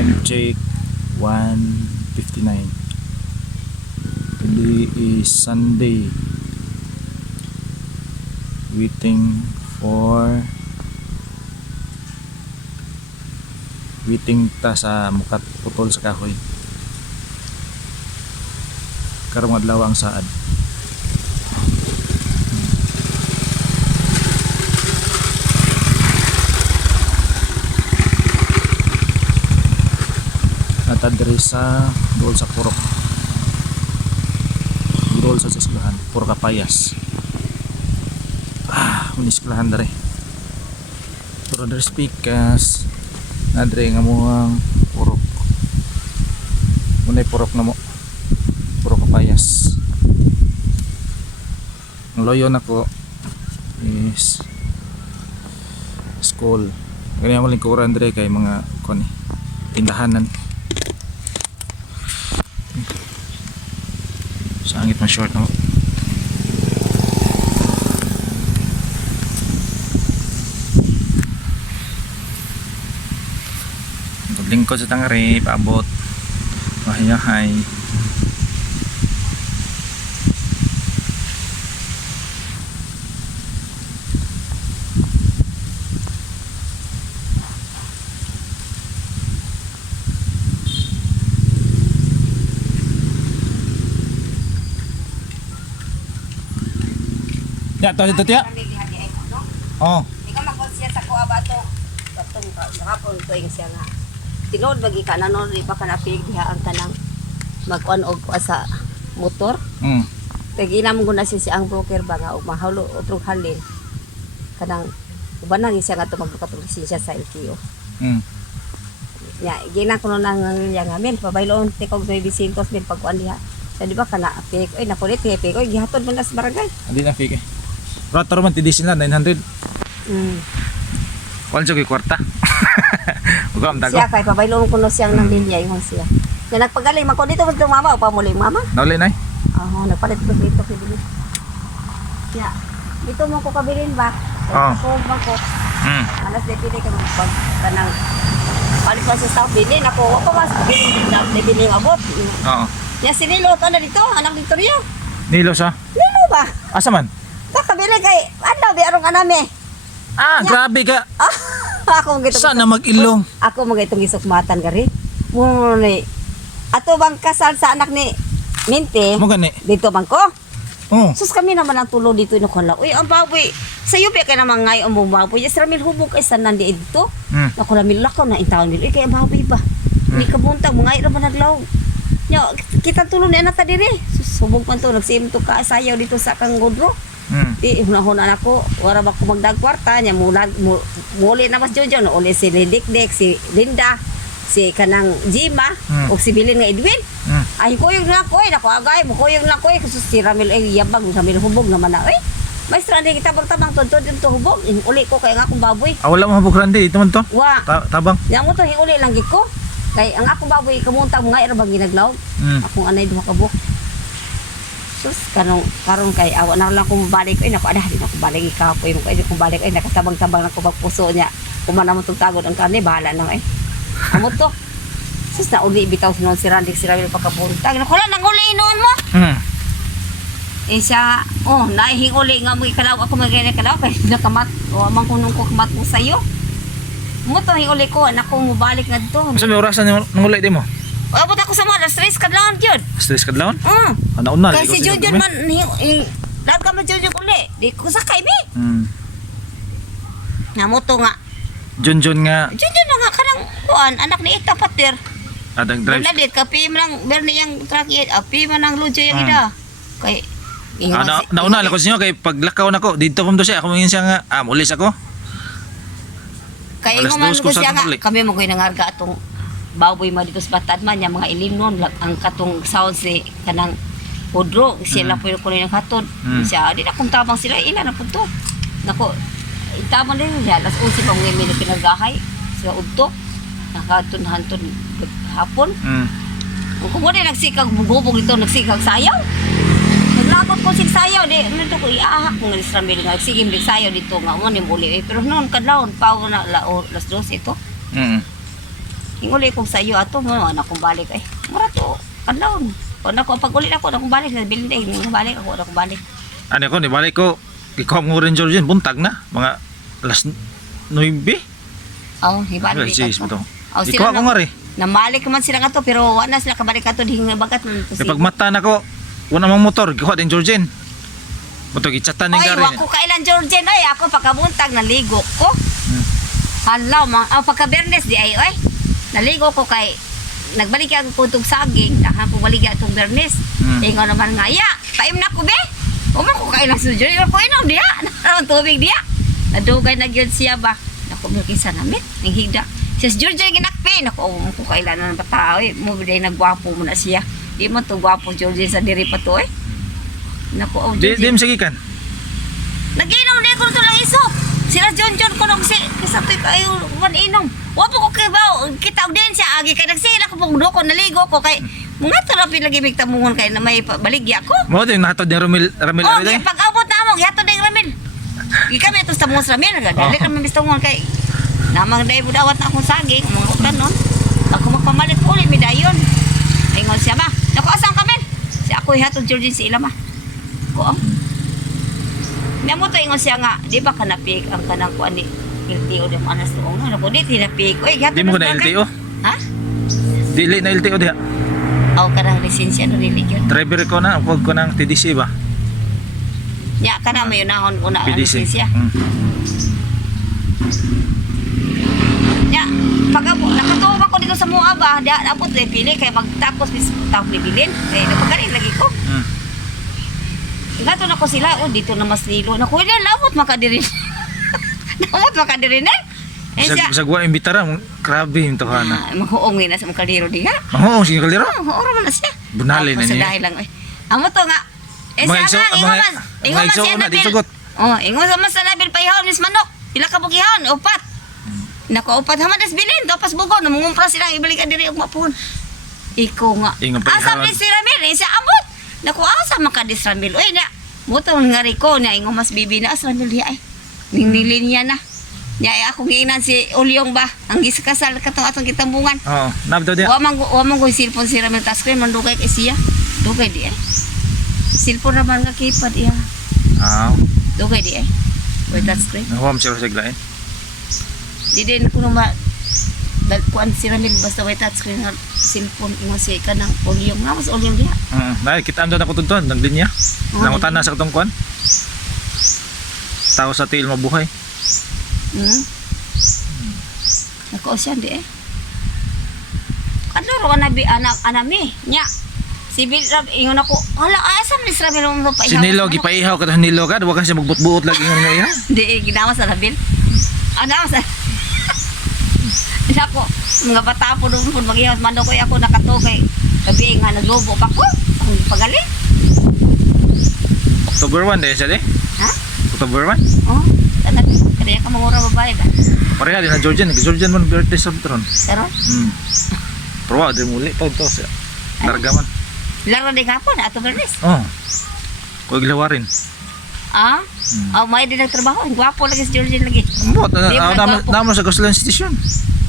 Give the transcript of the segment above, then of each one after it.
Time check 1:59. Today is Sunday. Waiting ta sa mukat putol sa kahoy. Karong adlaw ang saad. Natadri sa dool sa purok. Dool sa eskwelahan, puro kapayas. Unis eskwelahan dere. Puro dere speakers. Nadre nga muang purok. Unay purok na mo. Puro kapayas. Ang loyo nako is school. Ganyan mo lingkuran dere kay mga koni tindahanan. Sangit man short no. Lingkod sa tangari, paabot. Mahayahay. Ya, to dito tiya. Oh. Ikaw makol siya sa kuha ba ito? Batong hapon ito yung siya nga. Tinood bagi ka na noon, di pa ka napig diha ang tanang mag-on og sa motor. Taginam ko na siya ang broker ba nga, mahalo otrong halin. Kanang, uban nang siya nga ito magpapatulog siya sa LTO. Ya, gina ko na nga men, pabayloon, tikog may bisintos, men pagkuhan diha. Sa di ba ka na apik, oy nakulit, apik, oy gihatod mo na sa barangay. Hindi na fake eh. Rotor man tidisin na 900. Kwan siya kay kwarta. Ugam dago. Siya kay pabayloon ko no siyang nang linya yung siya. Na nagpagaling man ko dito mo mama o pamuli mama. Nauli nay. Nagpalit ko dito kay ya. Dito mo ko kabilin ba? Ako ba ko. Alas de pili ka magpag tanang. Palit pa sa bilin ako. Ako mas bilin na bilin abot. Oo. Ya sinilo ka na dito, anak dito riyo. Nilo sa? Nilo ba? Asa man? Kakabili kay ano bi arong aname. Grabe ka. Ako gito. Sana mag-ilong. Ako magitong isukmatan gari. Mo ni ato bang kasal sa anak ni Minte. Mo gani. Dito bang ko? Oh. Sus kami naman ang tulo dito no kala. Uy, ang baboy. Sayo pa kay naman ngay ang baboy. Yes, ramil hubog kay sanan di dito. Ako ramil lakaw na intawon nila kay ang baboy ba. Ni kabuntag mga ira man naglaw. Nya kita tulo ni anak ta diri. Sus hubog man to nagsim to ka sayaw dito sa kang godro. Di hunahon ako, wala ba ko magdag kwarta nya muli na mas jojo no uli si Dikdik, si Linda, si kanang Jima, o si Bilin nga Edwin. Ay kuyog na ko, nako agay mo kuyog na ko kasi si Ramil ay yabag Ramil hubog naman na. Maestra di kita bertabang tuntun dito hubog, uli ko kay nga akong baboy. Wala mo hubog rande dito man to. Wa. Tabang. Yang mo to uli lang gid ko. Kay ang akong baboy kamuntang mga ira bang ginaglaw. Akong anay duha ka buok. Sus karon kay awa na lang ko mabalik nako ada di ako balik ikapoy mo kay ko balik nakatabang-tabang ako pag puso niya kumana mo tug tagod ang karne bahala na amo to sus na uli bitaw sinon si Randy si Ramil pagkabuntag nako lang nang uli noon mo siya naihing uli nga mo ikalaw ako magana kalaw kay nakamat o amang kunong ko kamat mo sayo mo to hing uli ko nako mo balik na dito sa may orasan nang uli di mo. Abot ako sa mga stress kadlawon gyud. Stress kadlawon? Nauna. Kasi Jojo man lag ka man Jojo uli. Di ko sakay mi. Nga mo to nga. Junjun nga. Jojo na nga kanang kuan anak ni Ita Patir. Adang drive. Nalit ka pi man berni yang truck api man ang lujo yang ida. Kay nauna lang ko sa inyo kay paglakaw nako dito pum do siya ako mangin siya nga mulis ako. Kay man ko siya nga kami mo koy nangarga atong baboy ma dito sa batad man yung mga ilim noon ang katong sound si kanang Podro sila po ko rin katod siya di na kung tabang sila ila na punto nako itabang din niya las 11 pa mga minute pinagahay sila udto nakatunhan-tun hapon kung mo din nagsikag bubog dito nagsikag sayaw naglakot ko sig sayaw di nito ko iahak ng Ramil nga sigim dig sayaw dito nga mo ni muli pero noon kadlawon pa na las 12 ito Inguli ko sa iyo ato mo anak kong balik ay. Mura to kadlawon. O nako pag uli ako na kong balik sa bilin ay balik ako na kong balik. Ano ko, nibalik ko. Ikaw mo rin, Georgian. Buntag na. Mga alas 9. Oh, hibalik Sis mo to. Oh, Ikaw ako nga rin. Namalik man sila nga to pero wala sila kabalik ato dihing bagat man to. Pag mata na ko, wala mang motor. Ikaw din, Georgian. Butog, itsatan ng Ay, gari. wako kailan Georgian ay ako pagkabuntag naligo ko. Halaw pagka Bernes di ay oy. Naligo ko kay nagbalik ako kutog saging, dahan ko balik atong Bernes. Ingon naman nga, ya, paim na ko be. Uma ko kailan sudyo, ko inom diha. Naron tubig diha. Nadugay na gyud siya ba. Nako mo kinsa namit, ning higda. Sis George ginakpi, nako ko kailan na bata oy, mo biday nagwapo mo na siya. Di man to gwapo George sa diri pa to eh. Nako Di mo sagikan. Naginom di ko to lang isop. Sila John ko nung sa to kayo man inom. Wa po ko kay ba kita og din siya agi kay nagsila ko pug ko naligo ko kay mga terapi lagi bigtamungon kay na may baligya ko. Mo din nahatod ni Ramil Oh, ari. pag abot na mo yato ding Ramil. Gi kami to sa mga Ramil dali kami bistungon kay namang dai budawat na akong saging mga kanon. Ako magpamalit uli mi dayon. Ingon siya ba? Nako asang kami. Si ako ihatod Georgie si Ilama. Ko Namo to ingon siya nga, di ba kanapik ang kanang kuan ni LTO dem anas tuong ano ko di tinapik. Oy, gato. Di mo ko na LTO? Ha? Dili na LTO diha. Aw kanang lisensya no religion. Driver ko na, huwag ko ng TDC ba? Ya kana may unahon ko na ang PDC. lisensya. Ya, pag nakatuwa ako dito sa Moa ba, dapat pili kay magtapos bis tao ni bilin. Kay napagaling lagi ko. Gato na ko sila, dito na mas nilo. Naku, lamot makadirin. Lamot makadirin eh. Sa gua imbitara, grabe yung tohana. Mahuongin na sa mga kaliro di nga. Oo, sige kaliro. Mahuoro man na siya. Bunali na niya. Dahil lang, amo to nga. Mga Siya nga, ingon man igso siya na, nabil. disugot. Oh, ingon sa mas nabil pa ihon, mis manok. Pila ka bugihon, upat. Nako, upat hamadas bilin, topas bugo, namungumpra sila, ibalik ka diri og mapun. Iko nga. Ingon pa Asa ihon. ni si Ramil, siya amot. Naku, asa makadis Ramil. Uy, na. Butong nga ko na ingon mas bibi na as Ramil diya ay. Ninilin niya na. Nya ay ako giinan si Ulyong ba. Ang giskasal katong atong kitambungan. Oo, nabdo diha. Wa man go cellphone si Ramil touchscreen man dugay kay siya. Dugay di ay. Cellphone ra man nga keypad iya. Dugay di ay. With touchscreen. Nahuam siya sa glain. Di din ko ma kuan si Ramil basta may touchscreen nga cellphone ingon si kanang Ulyong na mas Ulyong diha. Dahil kita ando na ko tuntuan, naglinya. Nangutan na sa katong kuan. Tao sa tiil mabuhay. Nako siya di eh. Ano ro nabi anak anami nya. Si Bill ingon ako, hala asa man Israel mo pa Si Nilo gipaihaw ka Nilo ka, wa ka siya magbutbuot lagi ng iya. Di ginawa sa Bill. Ano sa Nako, mga bata po doon po mag-ihas man ko ako nakatugay. Gabi nga naglobo pa ko. Ang pagaling. October 1 din siya di. Ha? October 1. Oh, kada ka mangura babae ba? Pareha din na Georgian man birthday sa Tron. Pero Pero wa di muli pa ito sa larga man. laro di kapon ato Bernes. Oh. Kuy gilawarin. Ah? Oh, may din nagtrabaho. Ang gwapo lagi si Georgian lagi. Mo Di ba gwapo? namo sa Gasoline Station.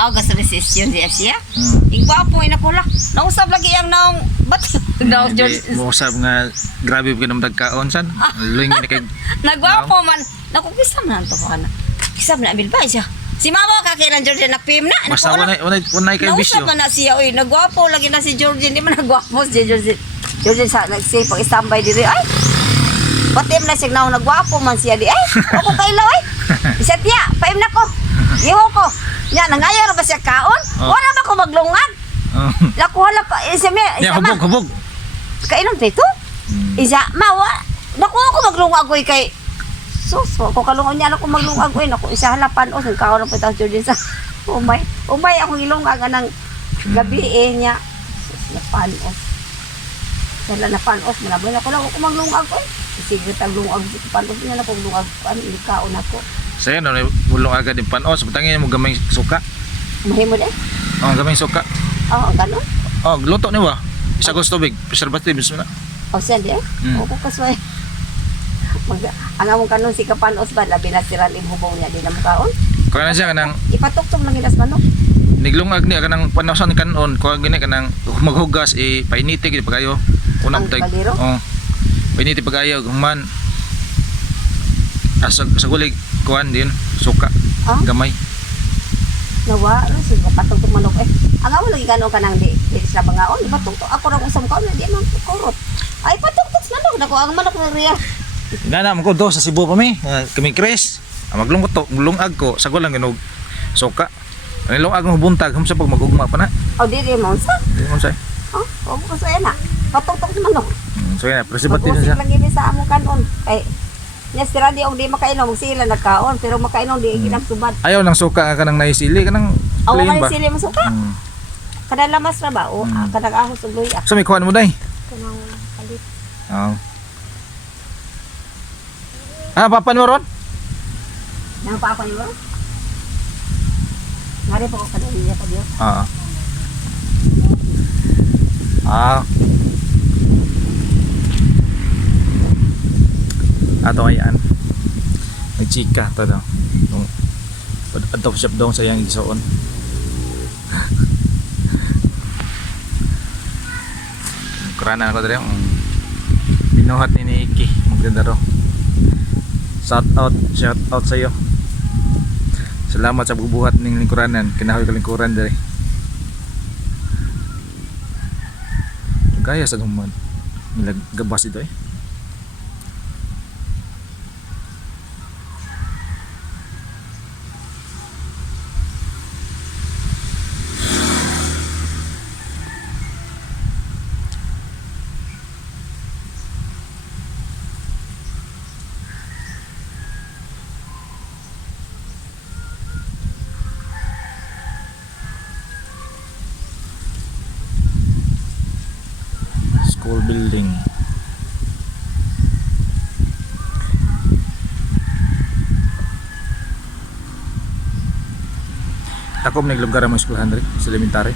Oh, gas resisyon siya. Ang gwapo inakula. Nausap lagi ang naong bat. Naong George. Mo usab nga grabe ka nang dagkaon san. Luing ni kay Nagwapo man. Naku, kisa man to kana. Kisa man abil ba siya. Si mama kakiran Georgian na pim na. basta wala kay bisyo. Nausap man na siya. Uy, nagwapo lagi na si Georgian. Di man nagwapo si Georgian. Georgian sa nag-stay pag standby diri. Ay, patim na siya na nagwapo man siya di. Ay, ako kailaw ay. Isa tiya, paim na ko. Iho ko. Nya nangayo ra ba siya kaon? Wala ba ko maglungag? Lakuha pa isa me. Ya hubog. Kainom dito? Isa mawa. Naku ako maglungag ko kay sus, ko kalungon niya ako maglungag ko nako isa halapan o kaon pa tayo Jordan sa umay ako ilungag anang gabi niya. Sus napanos. Sala napanos malabay ako lang ako maglungag ko. Sige taglungag ko panos niya na paglungag ko kaon ako. Saya no bulong agad din panos, patangin mo gamay suka. Mahimo de? Oh, gamay suka. Oh, ganon. Oh, luto ni ba? Isa ko tubig, preservative mo na. O siya di O ko kasway. Ang among kanon si Kapanos ba labi na sira lim hubong niya di na mukaon. Kaya na siya kanang Ipatuktong lang ilas manok. Niglungag ni kanang panawasan kanon ko gini kanang maghugas painiti gid pagayo. Unang Ang tag. kaldero? Oh. Painiti pagayo human. Sa gulig kuan din suka Ah? gamay. Nawa, ano sige patong manok eh. Ang amo lagi kano kanang di sila bangaon, patong ako ra usam ko na di man kurot. Ay patong manok nako ang manok ng riya. Nana mo ko do sa Cebu pa mi. Kami Chris. Maglungkot to, lungag ko sa gulang ginog suka. Ang lungag mo buntag humsa pag magugma pa na. O di mo sa. Di mo say. Oh, ko sa na. Patong manok. So yan, presibati na Mag-usik siya. lagi ni sa among kanon. Kay nya sira di og di makainom sila nagkaon pero makainom di ginam subad. Ayaw ng suka kanang naisili kanang Awa plain man ba? sila masuka. Hmm. Kada lamas ra ba o kada ahos ug luya. So may kuhan mo day. Kanang palit. Oh. Papan mo ron? Nang pa ako ni mo. Ngari po ko kada niya pa diyo. Oo. Ah. Ato ayan. May chika to daw. Nung adopt shop daw sa yang igsoon. Kurana ko dali ang binuhat ni Nikki magdadaro. Shout out sa iyo. Salamat sa bubuhat ning lingkuranan. Kinahoy ka lingkuran dali. Gaya sa duman. Nilagabas ito eh. School building. Takom naglugar ang mga eskwelahan diri sa elementary.